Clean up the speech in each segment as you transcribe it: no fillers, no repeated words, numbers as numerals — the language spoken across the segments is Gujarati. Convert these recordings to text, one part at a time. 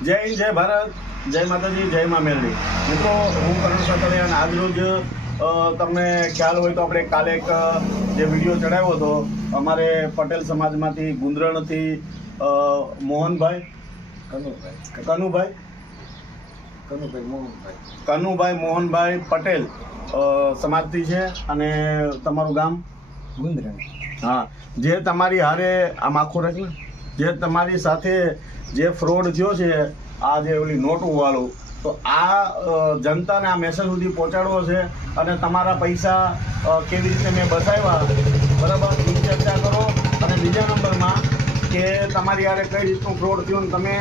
જય હિન્દ, જય ભારત, જય માતાજી, જય મા મેરડી. મિત્રો, હું કરણ સાતળિયા અને આજરોજ તમને ખ્યાલ હોય તો આપણે કાલે એક જે વિડીયો ચડાવ્યો હતો અમારે પટેલ સમાજમાંથી ગુંદરણથી મોહનભાઈ કનુભાઈ મોહનભાઈ પટેલ સમાજથી છે અને તમારું ગામ ગુંદરણ. હા, જે તમારી હારે આમ આખો રાખે જે તમારી સાથે જે ફ્રોડ થયો છે આ જે ઓલી નોટું વાળું, તો આ જનતાને આ મેસેજ સુધી પહોંચાડવો છે અને તમારા પૈસા કેવી રીતે મેં બચાવ્યા, બરાબર, એ ચર્ચા કરો. અને બીજા નંબરમાં કે તમારી યારે કઈ રીતનું ફ્રોડ થયું ને તમે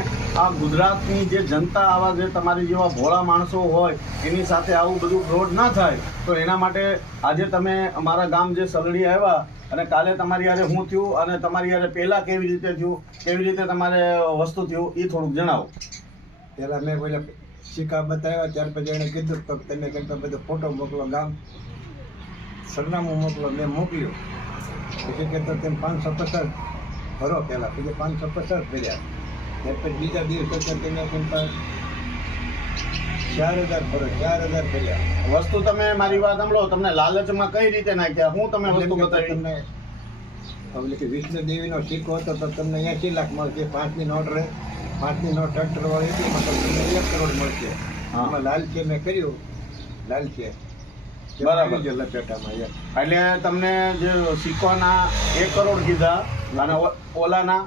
આ ગુજરાતની જે જનતા આવા જે તમારી જેવા ભોળા માણસો હોય એની સાથે આવું બધું ફ્રોડ ના થાય, તો એના માટે આજે તમે અમારા ગામ જે સલડી આવ્યા અને કાલે તમારી યારે શું થયું અને તમારી યારે પહેલાં કેવી રીતે થયું, કેવી રીતે તમારે વસ્તુ થયું એ થોડુંક જણાવો. પહેલાં મેં પેલા સિક્કા બતાવ્યા, ત્યાર પછી એણે કીધું તો તમે કંઈક બધો ફોટો મોકલો, ગામ સરનામું મોકલો. મેં મોકલ્યું. પછી કહેતો તેમ 550 ભરો પહેલાં, પછી 550 ભર્યા. ત્યાર પછી બીજા દિવસે તમે કંઈક 4000 ભરો, 4000 ભર્યા. વસ્તુ તમે મારી વાત સાંભળો, તમને લાલચમાં કઈ રીતે નાખ્યા, હું તમે વસ્તુ બતાવી? તમને એટલે કે વિષ્ણુ દેવીનો સિક્કો હતો તો તમને 80 લાખ મળશે. 5ની નોટ રહે, 5ની નોટ ટ્રેક્ટરવાળી હતી, એમાં તમને 1 કરોડ મળશે. એમાં લાલચે મેં કર્યું, લાલચે બરાબર લપેટામાં. એટલે તમને જે સિક્કાના 1 કરોડ કીધા અને ઓલાના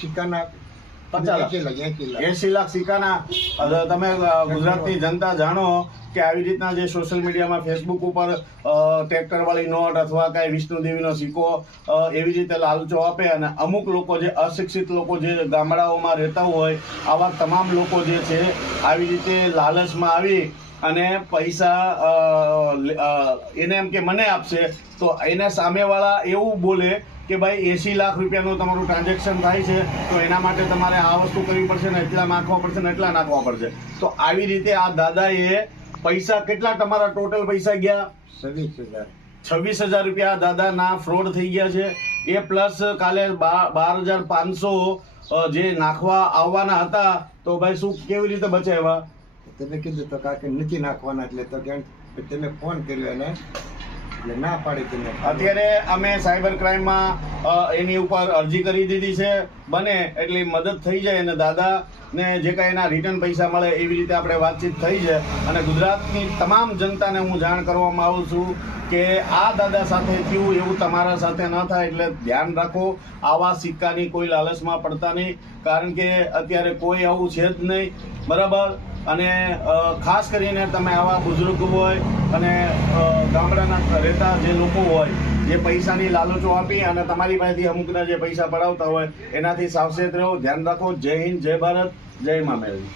સિક્કાના 80 લાખ સિક્કાના. તમે ગુજરાતની જનતા જાણો કે આવી રીતના જે સોશિયલ મીડિયામાં ફેસબુક ઉપર ટ્રેક્ટરવાળી નોટ અથવા કાંઈ વિષ્ણુદેવીનો સિક્કો એવી રીતે લાલચો આપે અને અમુક લોકો જે અશિક્ષિત લોકો જે ગામડાઓમાં રહેતા હોય આવા તમામ લોકો જે છે આવી રીતે લાલચમાં આવી અને પૈસા એને એમ કે મને આપશે, તો એને સામેવાળા એવું બોલે કે ભાઈ 80 લાખ રૂપિયાનું તમારું ટ્રાન્ઝેક્શન થાય છે તો એના માટે તમારે આ વસ્તુ કરવી પડશે ને એટલા નાખવા પડશે ને એટલા નાખવા પડશે. તો આવી રીતે આ દાદાએ પૈસા કેટલા તમારા ટોટલ પૈસા ગયા? 26,000 રૂપિયા દાદાના ફ્રોડ થઈ ગયા છે. એ પ્લસ કાલે 12,500 જે નાખવા આવવાના હતા, તો ભાઈ શું કેવી રીતે બચાવ્યા? તમે કીધું તો કાંઈ નથી નાખવાના, એટલે તો તમે ફોન કર્યો એને એટલે ના પાડી તમે. અત્યારે અમે સાયબર ક્રાઇમમાં એની ઉપર અરજી કરી દીધી છે, બને એટલી મદદ થઈ જાય અને દાદાને જે કાંઈ એના રિટર્ન પૈસા મળે એવી રીતે આપણે વાતચીત થઈ છે. અને ગુજરાતની તમામ જનતાને હું જાણ કરવામાં આવું છું કે આ દાદા સાથે થયું એવું તમારા સાથે ન થાય, એટલે ધ્યાન રાખો. આવા સિક્કાની કોઈ લાલચમાં પડતા નહીં, કારણ કે અત્યારે કોઈ આવું છે જ નહીં, બરાબર. અને ખાસ કરીને તમે આવા બુઝુર્ગ હોય અને ગામડાના રહેતા જે લોકો હોય જે પૈસાની લાલચો આપી અને તમારી પાસેથી અમુકના જે પૈસા પડાવતા હોય એનાથી સાવચેત રહો, ધ્યાન રાખો. જય હિન્દ, જય ભારત, જય મા મેરડી.